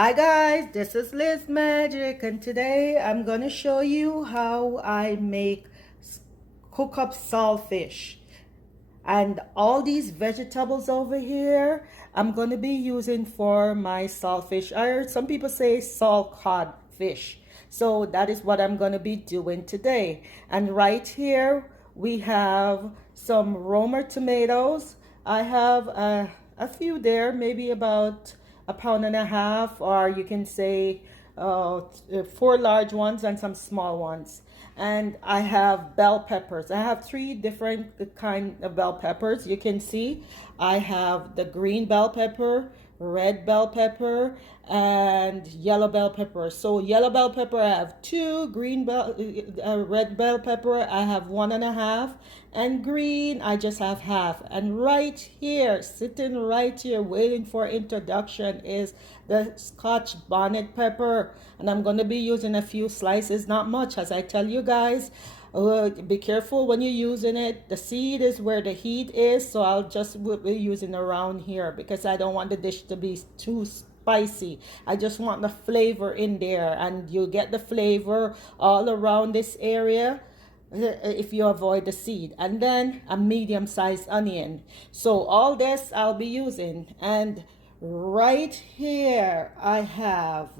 Hi guys, this is Lizmagic, and today I'm gonna show you how I make cook up saltfish. And all these vegetables over here I'm gonna be using for my saltfish. I heard some people say salt cod fish, so that is what I'm gonna be doing today. And right here we have some Roma tomatoes. I have a few there, maybe about a pound and a half, or you can say four large ones and some small ones. And I have bell peppers. I have three different kind of bell peppers. You can see I have the green bell pepper, red bell pepper, and yellow bell pepper. So yellow bell pepper I have two, red bell pepper I have one and a half, and green I just have half. And right here, sitting right here waiting for introduction, is the scotch bonnet pepper, and I'm going to be using a few slices, not much, as I tell you guys. Be careful when you're using it. The seed is where the heat is, so I'll just be using around here because I don't want the dish to be too spicy. I just want the flavor in there, and you get the flavor all around this area if you avoid the seed. And then a medium-sized onion. So all this I'll be using. And right here I have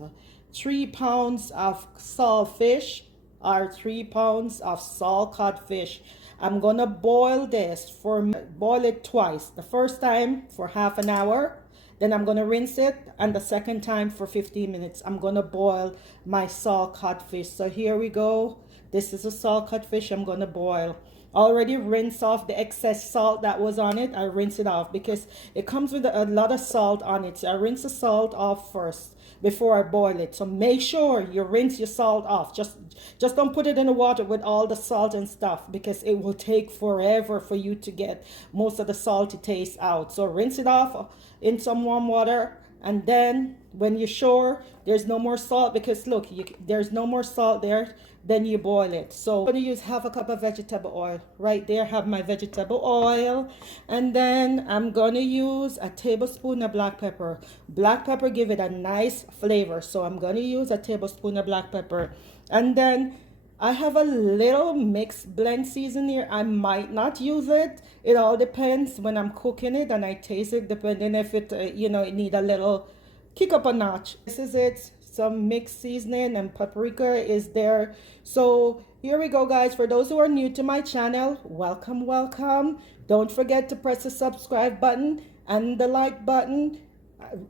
3 pounds of saltfish, or 3 pounds of salt codfish. I'm gonna boil it twice. The first time for half an hour, then I'm gonna rinse it, and the second time for 15 minutes. I'm gonna boil my salt codfish. So here we go. This is a salt codfish I'm gonna boil. Already rinse off the excess salt that was on it. I rinse it off because it comes with a lot of salt on it. So I rinse the salt off first before I boil it. So make sure you rinse your salt off. Just don't put it in the water with all the salt and stuff, because it will take forever for you to get most of the salty taste out. So rinse it off in some warm water, and then when you're sure there's no more salt, because look, there's no more salt there, then you boil it. So I'm going to use half a cup of vegetable oil. Right there, have my vegetable oil. And then I'm going to use a tablespoon of black pepper. Black pepper give it a nice flavor, so I'm going to use a tablespoon of black pepper. And then I have a little mixed blend season here. I might not use it. It all depends when I'm cooking it and I taste it, depending if it, it need a little kick up a notch. This is it. Some mixed seasoning and paprika is there. So here we go, guys. For those who are new to my channel, welcome, welcome. Don't forget to press the subscribe button and the like button.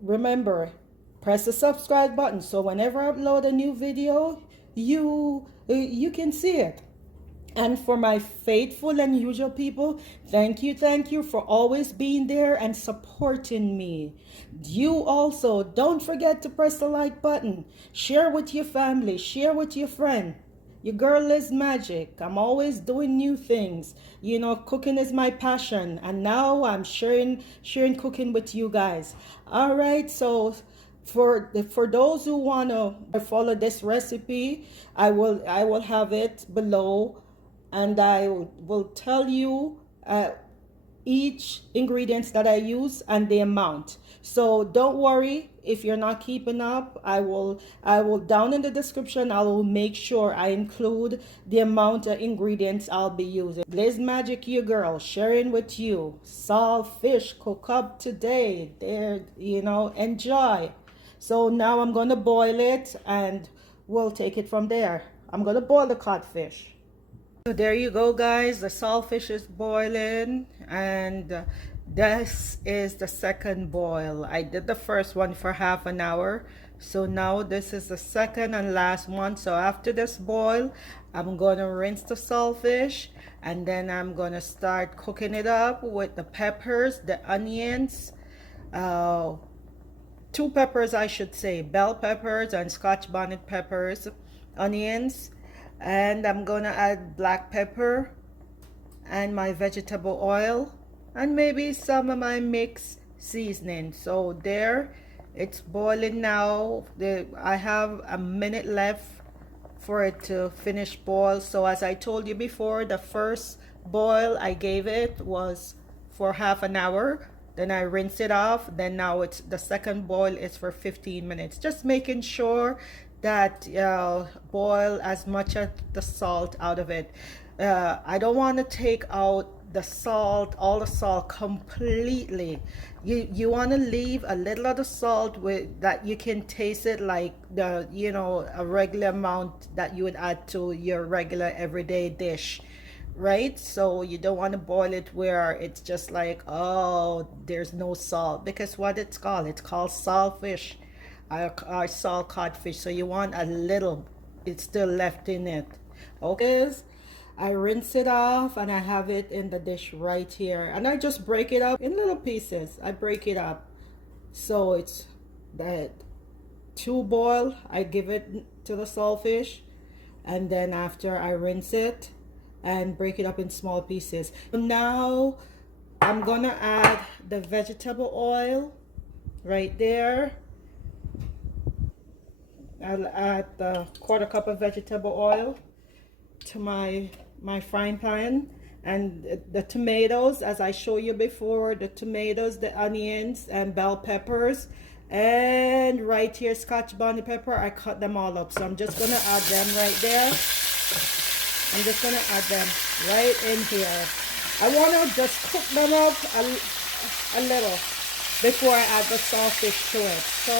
Remember, press the subscribe button so whenever I upload a new video, you can see it. And for my faithful and usual people, thank you for always being there and supporting me. You also, don't forget to press the like button. Share with your family, share with your friend. Your girl Lizmagic. I'm always doing new things. Cooking is my passion, and now I'm sharing cooking with you guys. All right, so for those who want to follow this recipe, I will have it below, and I will tell you each ingredients that I use and the amount. So don't worry if you're not keeping up. I will down in the description, I will make sure I include the amount of ingredients I'll be using. Lizmagic, your girl, sharing with you salt fish cook up today. There, enjoy. So now I'm going to boil it, and we'll take it from there. I'm going to boil the codfish. So there you go, guys. The saltfish is boiling, and this is the second boil. I did the first one for half an hour, so now this is the second and last one. So after this boil, I'm going to rinse the saltfish, and then I'm going to start cooking it up with the peppers, the onions, 2 peppers, I should say, bell peppers and scotch bonnet peppers, onions, and I'm gonna add black pepper and my vegetable oil, and maybe some of my mixed seasoning. So there, it's boiling now. I have a minute left for it to finish boil. So as I told you before, the first boil I gave it was for half an hour. then I rinse it off. Then now it's the second boil is for 15 minutes, just making sure that boil as much of the salt out of it. I don't want to take out the salt, all the salt completely. You want to leave a little of the salt with that you can taste it, like the a regular amount that you would add to your regular everyday dish, right? So you don't want to boil it where it's just like, oh, there's no salt, because what it's called saltfish, or salt codfish. So you want a little, it's still left in it. Okay, I rinse it off and I have it in the dish right here, and I just break it up in little pieces. I break it up so it's that to boil. I give it to the saltfish, and then after I rinse it and break it up in small pieces. Now I'm gonna add the vegetable oil right there. I'll add the quarter cup of vegetable oil to my frying pan, and the tomatoes, as I showed you before, the tomatoes, the onions, and bell peppers, and right here scotch bonnet pepper. I cut them all up, so I'm just gonna add them right there. I'm just gonna add them right in here. I want to just cook them up a little before I add the saltfish to it. So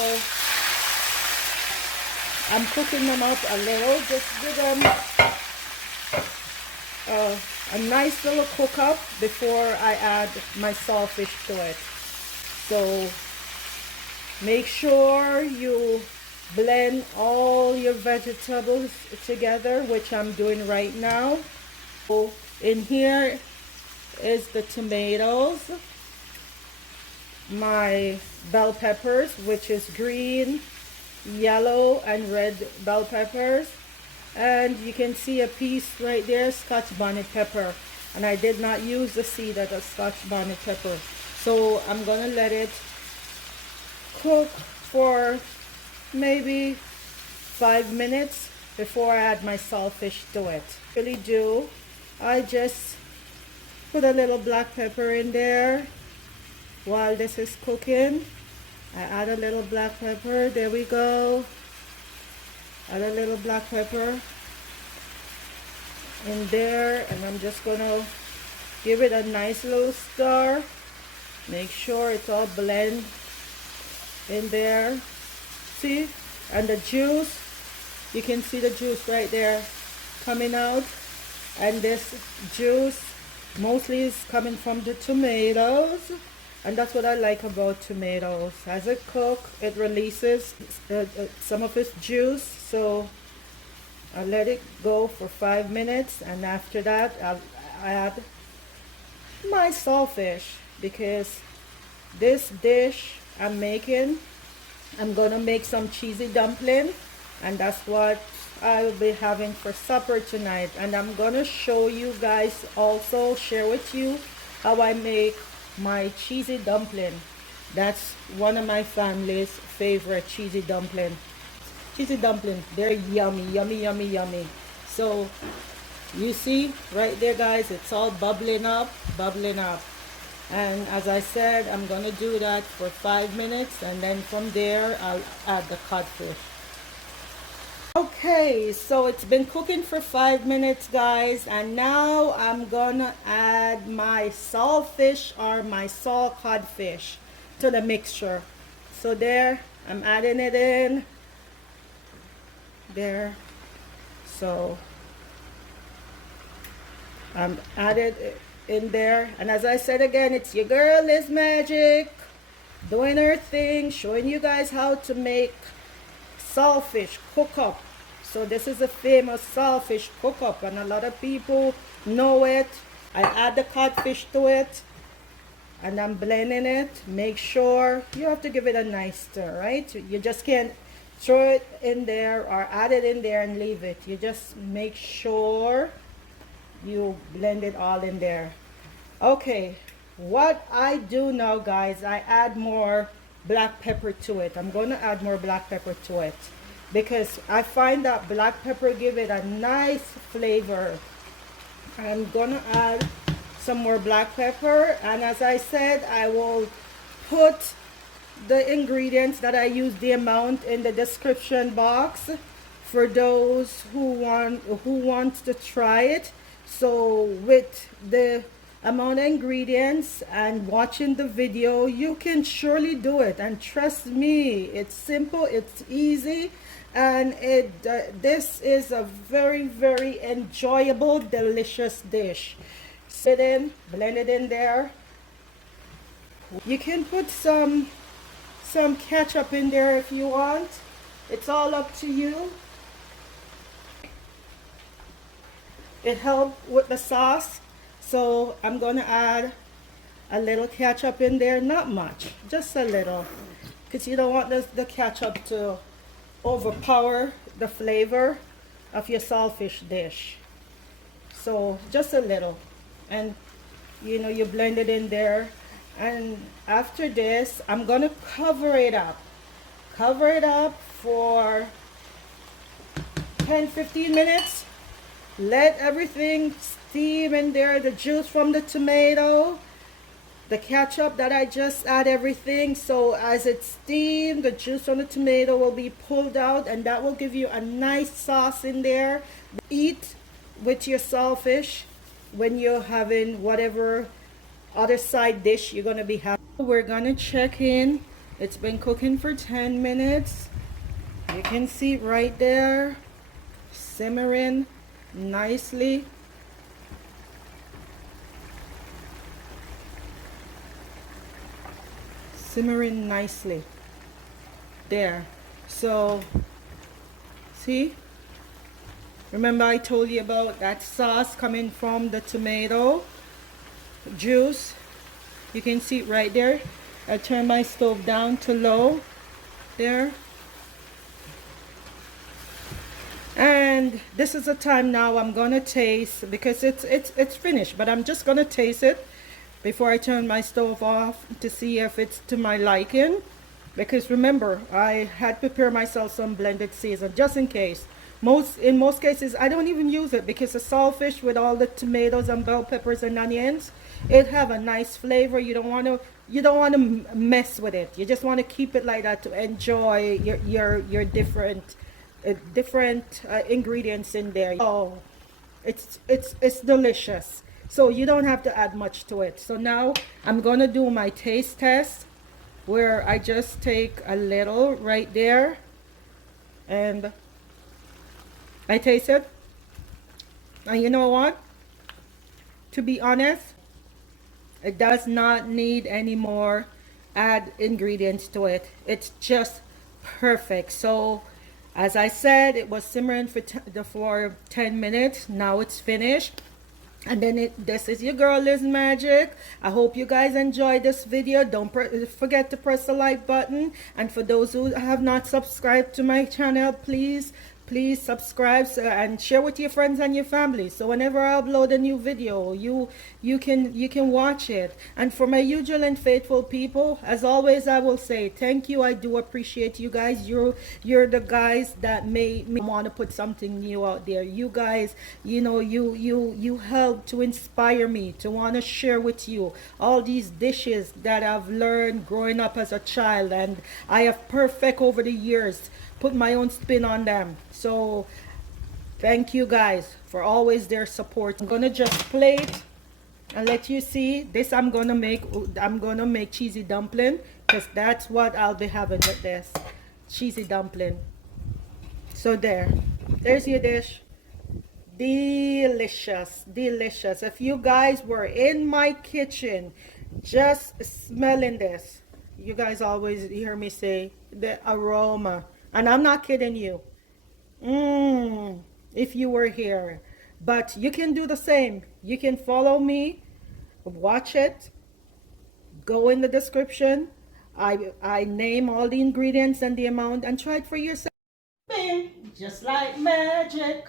I'm cooking them up a little, just give them a nice little cook up before I add my saltfish to it. So make sure you blend all your vegetables together, which I'm doing right now. So in here is the tomatoes, my bell peppers, which is green, yellow, and red bell peppers, and you can see a piece right there, scotch bonnet pepper, and I did not use the seed of the scotch bonnet pepper. So I'm gonna let it cook for maybe 5 minutes before I add my saltfish to it. Really do, I just put a little black pepper in there while this is cooking. I add a little black pepper, there we go. Add a little black pepper in there, and I'm just gonna give it a nice little stir. Make sure it's all blend in there. See, and the juice, you can see the juice right there coming out, and this juice mostly is coming from the tomatoes, and that's what I like about tomatoes. As it cooks, it releases some of its juice. So I'll let it go for 5 minutes, and after that I'll add my saltfish, because this dish I'm making, I'm gonna make some cheesy dumpling, and that's what I'll be having for supper tonight. And I'm gonna show you guys, also share with you how I make my cheesy dumpling. That's one of my family's favorite cheesy dumpling. Cheesy dumpling, they're yummy, yummy, yummy, yummy. So you see right there, guys, it's all bubbling up, bubbling up. And as I said, I'm gonna do that for 5 minutes, and then from there I'll add the codfish. Okay, so it's been cooking for 5 minutes, guys, and now I'm gonna add my saltfish, or my salt codfish, to the mixture. So there, I'm adding it in there. So I'm added in there, and as I said again, it's your girl Lizmagic doing her thing, showing you guys how to make saltfish cook up. So this is a famous saltfish cook up, and a lot of people know it. I add the codfish to it, and I'm blending it. Make sure you have to give it a nice stir, right? You just can't throw it in there or add it in there and leave it. You just make sure you blend it all in there. Okay, what I do now, guys, I add more black pepper to it. I'm going to add more black pepper to it, because I find that black pepper give it a nice flavor. I'm gonna add some more black pepper, and as I said, I will put the ingredients that I use, the amount, in the description box for those who want to try it. So with the amount of ingredients and watching the video, you can surely do it, and trust me, it's simple, it's easy, and this is a very enjoyable, delicious dish. Sit in, blend it in there. You can put some ketchup in there if you want. It's all up to you. It helps with the sauce, so I'm gonna add a little ketchup in there. Not much, just a little, because you don't want the ketchup to overpower the flavor of your saltfish dish. So just a little, and you know, you blend it in there. And after this, I'm gonna cover it up for 10-15 minutes. Let everything steam in there, the juice from the tomato, the ketchup that I just add everything. So as it steams, the juice from the tomato will be pulled out, and that will give you a nice sauce in there. Eat with your saltfish when you're having whatever other side dish you're gonna be having. We're gonna check in. It's been cooking for 10 minutes. You can see right there, simmering nicely. Simmering nicely there. So see, remember I told you about that sauce coming from the tomato juice. You can see it right there. I turn my stove down to low there, and this is the time now I'm gonna taste, because it's finished, but I'm just gonna taste it before I turn my stove off to see if it's to my liking, because remember, I had prepared myself some blended season just in case. In most cases I don't even use it, because the saltfish with all the tomatoes and bell peppers and onions, it have a nice flavor. You don't want to mess with it. You just want to keep it like that to enjoy your different ingredients in there. Oh, it's delicious. So you don't have to add much to it. So now I'm gonna do my taste test, where I just take a little right there and I taste it. And you know what? To be honest, it does not need any more add ingredients to it. It's just perfect. So as I said, it was simmering for 10 minutes. Now it's finished. And then this is your girl Lizmagic. I hope you guys enjoyed this video. Don't forget to press the like button. And for those who have not subscribed to my channel, please subscribe and share with your friends and your family, so whenever I upload a new video, you can watch it. And for my usual and faithful people, as always, I will say thank you. I do appreciate you guys. You're the guys that made me want to put something new out there. You guys, you know, you help to inspire me to want to share with you all these dishes that I've learned growing up as a child, and I have perfect over the years, put my own spin on them. So thank you guys for always their support. I'm gonna just plate and let you see this. I'm gonna make cheesy dumpling, because that's what I'll be having with this cheesy dumpling. So there's your dish. Delicious, delicious. If you guys were in my kitchen just smelling this, you guys always hear me say the aroma. And I'm not kidding you. If you were here. But you can do the same. You can follow me, watch it, go in the description. I name all the ingredients and the amount, and try it for yourself. Bing, just like magic.